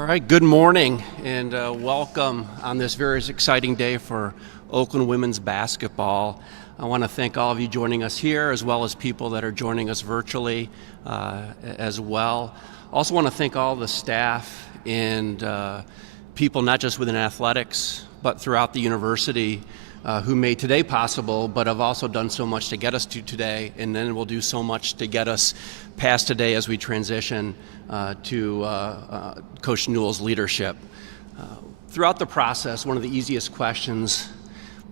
All right, good morning and welcome on this very exciting day for Oakland women's basketball. I want to thank all of you joining us here as well as people that are joining us virtually as well. Also want to thank all the staff and people not just within athletics but throughout the university who made today possible, but have also done so much to get us to today, and then will do so much to get us past today as we transition to Coach Newell's leadership. Throughout the process, one of the easiest questions,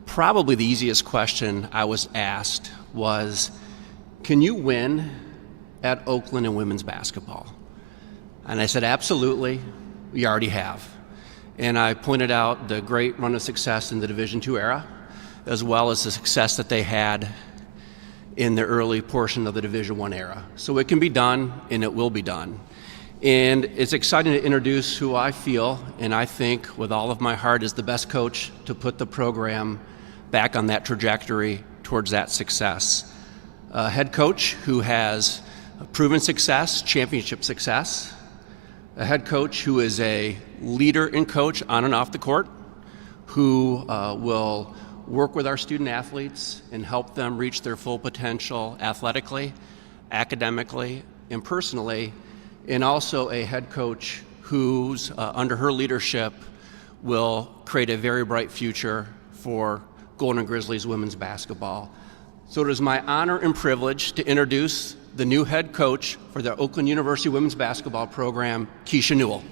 probably the easiest question I was asked was, can you win at Oakland in women's basketball? And I said, absolutely, we already have. And I pointed out the great run of success in the Division II era, as well as the success that they had in the early portion of the Division I era. So it can be done, and it will be done. And it's exciting to introduce who I feel, and I think with all of my heart is the best coach to put the program back on that trajectory towards that success. A head coach who has proven success, championship success. A head coach who is a leader and coach on and off the court, who will work with our student athletes and help them reach their full potential athletically, academically, and personally, and also a head coach who's under her leadership will create a very bright future for Golden Grizzlies women's basketball. So it is my honor and privilege to introduce the new head coach for the Oakland University women's basketball program, Keisha Newell.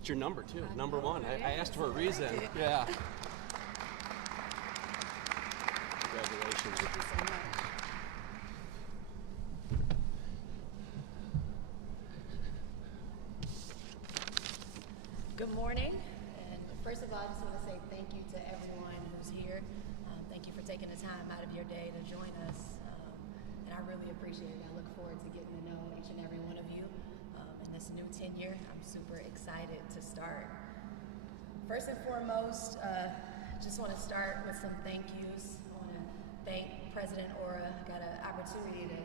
It's your number too, number one. I asked for a reason. Yeah. Congratulations. Thank you so much. Good morning, and first of all, I just want to say thank you to everyone who's here. Thank you for taking the time out of your day to join us, and I really appreciate it. I look forward to getting to know each and every one of you in this new tenure. I'm super excited to start. First and foremost, just want to start with some thank yous. I want to thank President Ora. I got an opportunity to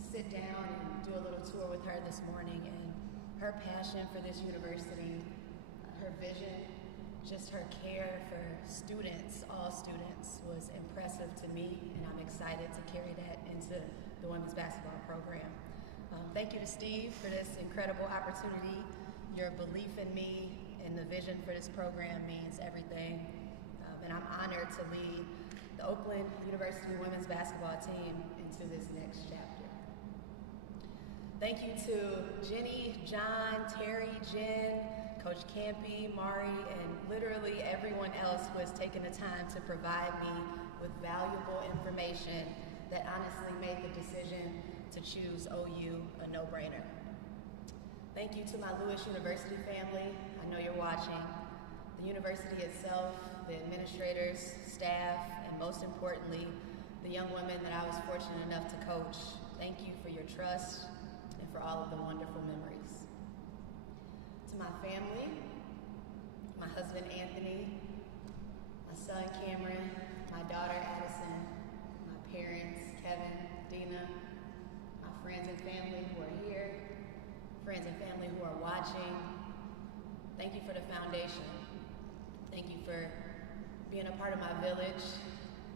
sit down and do a little tour with her this morning, and her passion for this university, her vision, just her care for students, all students, was impressive to me, and I'm excited to carry that into the women's basketball program. Thank you to Steve for this incredible opportunity. Your belief in me and the vision for this program means everything, and I'm honored to lead the Oakland University women's basketball team into this next chapter. Thank you to Jenny, John, Terry, Jen, Coach Campy, Mari, and literally everyone else who has taken the time to provide me with valuable information that honestly made the decision to choose OU a no-brainer. Thank you to my Lewis University family. I know you're watching. The university itself, the administrators, staff, and most importantly, the young women that I was fortunate enough to coach. Thank you for your trust and for all of the wonderful memories. To my family, my husband Anthony, my son Cameron, my daughter Addison, my parents Kevin, Dina, my friends and family who are here, friends and family who are watching, thank you for the foundation. Thank you for being a part of my village.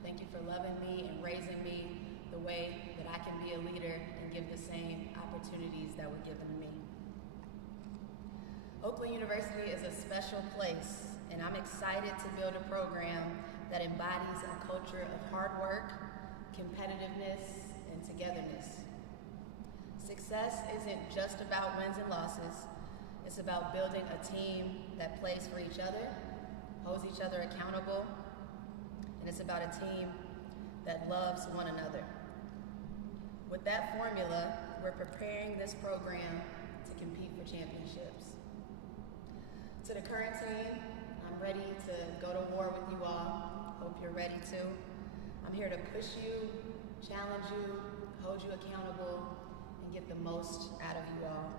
Thank you for loving me and raising me the way that I can be a leader and give the same opportunities that were given to me. Oakland University is a special place, and I'm excited to build a program that embodies a culture of hard work, competitiveness, and togetherness. Success isn't just about wins and losses. It's about building a team that plays for each other, holds each other accountable, and it's about a team that loves one another. With that formula, we're preparing this program to compete for championships. To the current team, I'm ready to go to war with you all. Hope you're ready too. I'm here to push you, challenge you, hold you accountable, and get the most out of you all.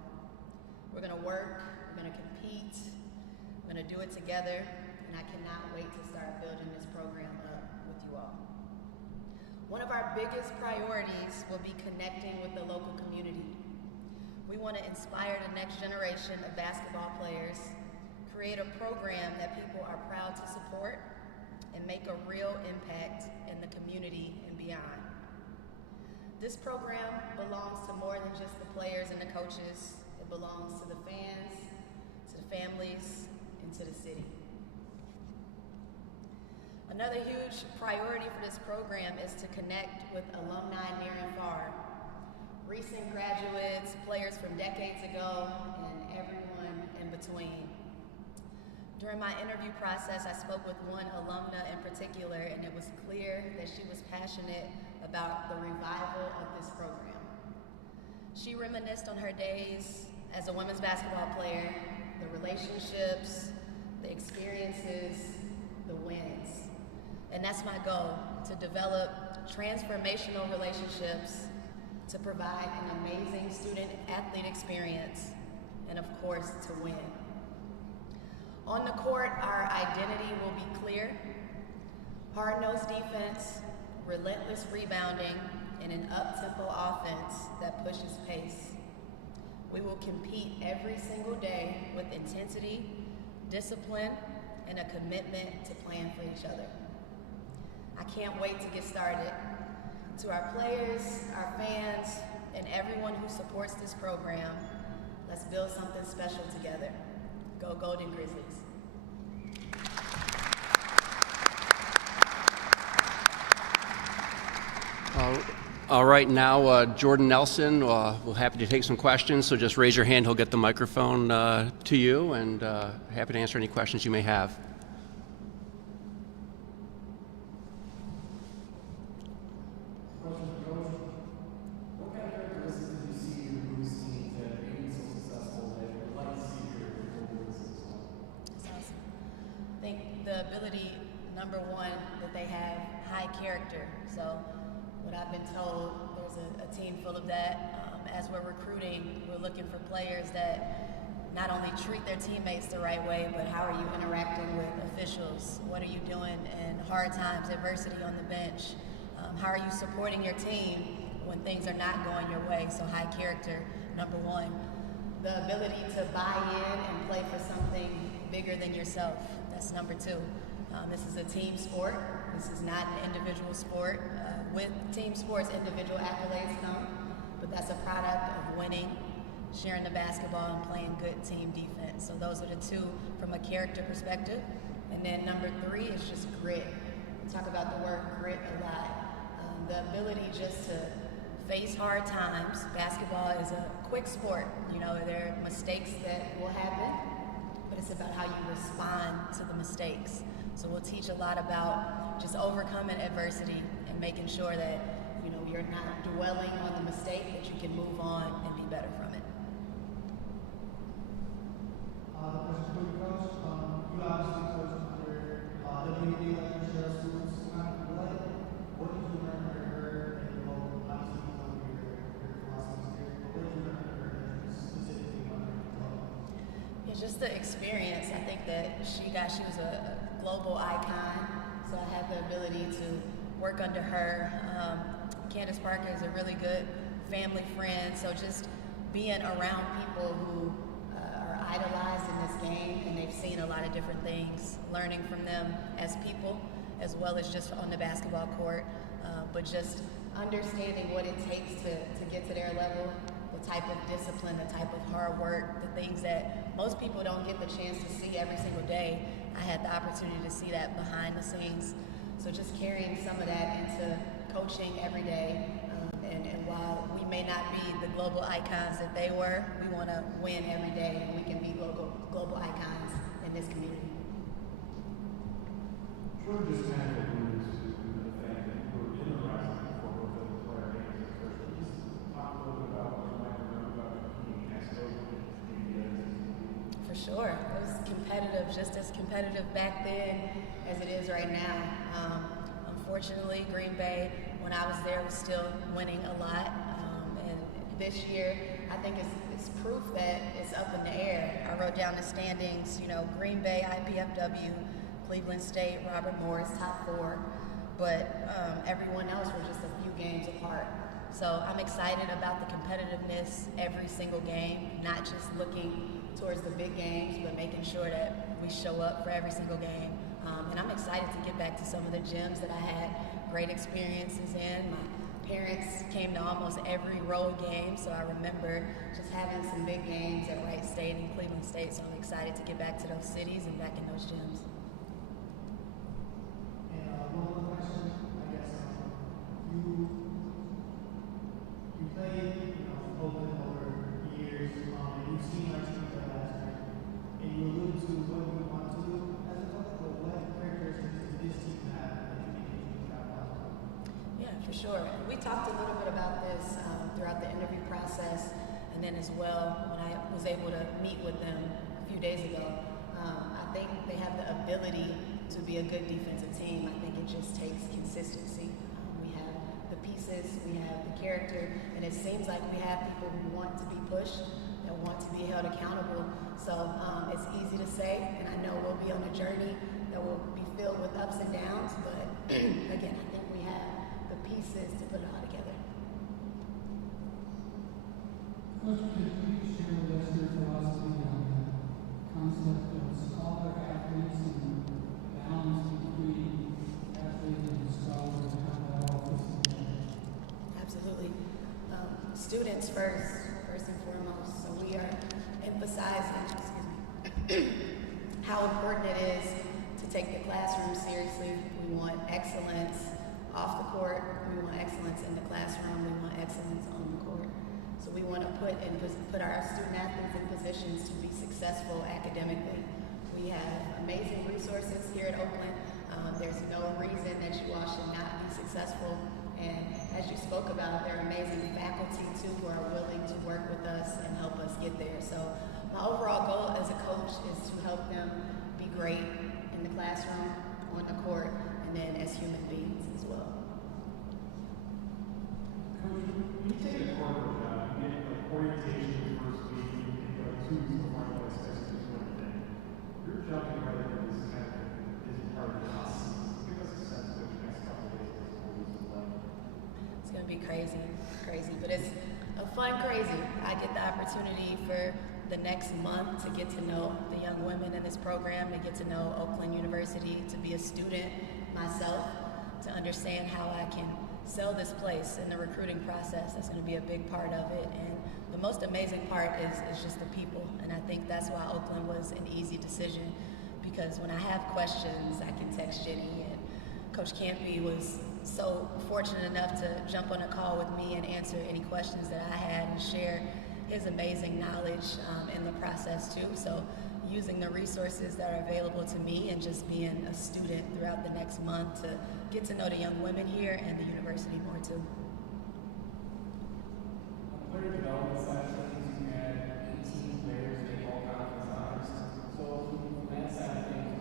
We're gonna work, we're gonna compete, we're gonna do it together, and I cannot wait to start building this program. One of our biggest priorities will be connecting with the local community. We want to inspire the next generation of basketball players, create a program that people are proud to support, and make a real impact in the community and beyond. This program belongs to more than just the players and the coaches. It belongs to the fans, to the families, and to the city. Another huge priority for this program is to connect with alumni near and far. Recent graduates, players from decades ago, and everyone in between. During my interview process, I spoke with one alumna in particular, and it was clear that she was passionate about the revival of this program. She reminisced on her days as a women's basketball player, the relationships, the experiences, the wins. And that's my goal, to develop transformational relationships, to provide an amazing student-athlete experience, and of course, to win. On the court, our identity will be clear: hard-nosed defense, relentless rebounding, and an up-tempo offense that pushes pace. We will compete every single day with intensity, discipline, and a commitment to playing for each other. I can't wait to get started. To our players, our fans, and everyone who supports this program, let's build something special together. Go Golden Grizzlies. All right, now Jordan Nelson, we're happy to take some questions, so just raise your hand, he'll get the microphone to you, and happy to answer any questions you may have. The ability, number one, that they have high character. So what I've been told, there's a team full of that. As we're recruiting, we're looking for players that not only treat their teammates the right way, but how are you interacting with officials? What are you doing in hard times, adversity on the bench? How are you supporting your team when things are not going your way? So high character, number one. The ability to buy in and play for something bigger than yourself. That's number two. This is a team sport. This is not an individual sport. With team sports, individual accolades come, but that's a product of winning, sharing the basketball, and playing good team defense. So those are the two from a character perspective. And then number three is just grit. We talk about the word grit a lot. The ability just to face hard times. Basketball is a quick sport. You know, there are mistakes that will happen, but it's about how you respond to the mistakes. So we'll teach a lot about just overcoming adversity and making sure that, you know, you're not dwelling on the mistake, that you can move on and be better from it. Question for you, Coach. You obviously coached under WD, like Michelle Students. What did you learn under her? And obviously, you know your philosophies here. But what did you learn under her specifically under her club? Yeah, just the experience. I think that she was a global icon, so I had the ability to work under her. Candace Parker is a really good family friend, so just being around people who are idolized in this game, and they've seen a lot of different things, learning from them as people, as well as just on the basketball court, but just understanding what it takes to get to their level, the type of discipline, the type of hard work, the things that most people don't get the chance to see every single day. I had the opportunity to see that behind the scenes. So just carrying some of that into coaching every day. And while we may not be the global icons that they were, we want to win every day, and we can be global icons in this community. Sure, just kind of alludes to the fact that you were in the rising for both of the player and the coach. Can you just talk a little bit about what you might remember about competing against those For sure. It was competitive, just as competitive back then as it is right now. Unfortunately, Green Bay, when I was there, was still winning a lot. And this year, I think it's proof that it's up in the air. I wrote down the standings, you know, Green Bay, IPFW, Cleveland State, Robert Morris, top four. but everyone else were just a few games apart. So I'm excited about the competitiveness every single game, not just looking towards the big games, but making sure that we show up for every single game. And I'm excited to get back to some of the gyms that I had great experiences in. My parents came to almost every road game, so I remember just having some big games at Wright State and Cleveland State, so I'm excited to get back to those cities and back in those gyms. And one more question, I guess. You played, Oakland over years, and you've seen our team play last year. And you alluded to what you want to do as a coach, but what characteristics does this team have that you think you can try out? Yeah, for sure. We talked a little bit about this throughout the interview process, and then as well when I was able to meet with them a few days ago. I think they have the ability to be a good defensive team. I think it just takes consistency. We have the pieces, we have the character, and it seems like we have people who want to be pushed, that want to be held accountable. So it's easy to say, and I know we'll be on a journey that will be filled with ups and downs, but again, I think we have the pieces to put it all together. Coach, could you share with us your philosophy on the concept of scholar athletes and the balance between athlete and scholar and how that all fits together? Absolutely. Students first and foremost. So we are emphasizing, how important it is to take the classroom seriously. We want excellence off the court. We want excellence in the classroom. We want excellence on the court. So we want to put our student athletes in positions to be successful academically. We have amazing resources here at Oakland. There's no reason that you all should not be successful. And as you spoke about, there are amazing faculty too who are willing to work with us and help us get there. So my overall goal as a coach is to help them be great in the classroom, on the court, and then as human beings as well. Coach, when you take a corporate job, you get orientation the first week, you get 2 weeks before you expect to do anything. You're jumping right into this kind of is part of the process. Give us a sense of what your next couple of days is like. It's going to be crazy, but it's a fun crazy. I get the opportunity for the next month to get to know the young women in this program, to get to know Oakland University, to be a student myself, to understand how I can sell this place in the recruiting process. That's going to be a big part of it. And the most amazing part is just the people. And I think that's why Oakland was an easy decision, because when I have questions, I can text Jenny, and Coach Campy was so fortunate enough to jump on a call with me and answer any questions that I had and share his amazing knowledge in the process too. So using the resources that are available to me and just being a student throughout the next month to get to know the young women here and the university more too. Player development side of things, you had 18 players take all conference honors. So from that side of things,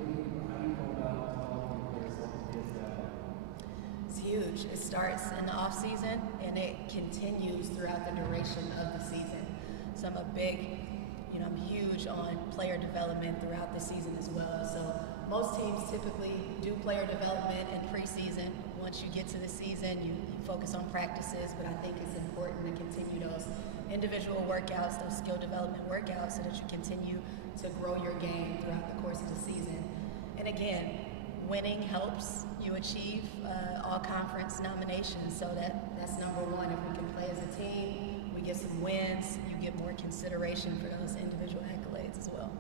how do you go about developing players to get to that level? It's huge. It starts in the off season and it continues throughout the duration of the season. So I'm huge on player development throughout the season as well. So most teams typically do player development in preseason. Once you get to the season, you focus on practices, but I think it's important to continue those individual workouts, those skill development workouts, so that you continue to grow your game throughout the course of the season. And again, winning helps you achieve all conference nominations, so that's number one. If we can play as a team, we get some wins, you get more consideration for those individual accolades as well.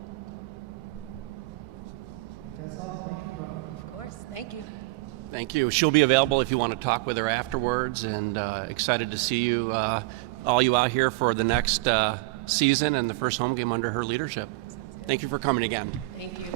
That's all. Thank you, bro. Of course, thank you. Thank you. She'll be available if you want to talk with her afterwards, and excited to see you, all you out here for the next season and the first home game under her leadership. Thank you for coming again. Thank you.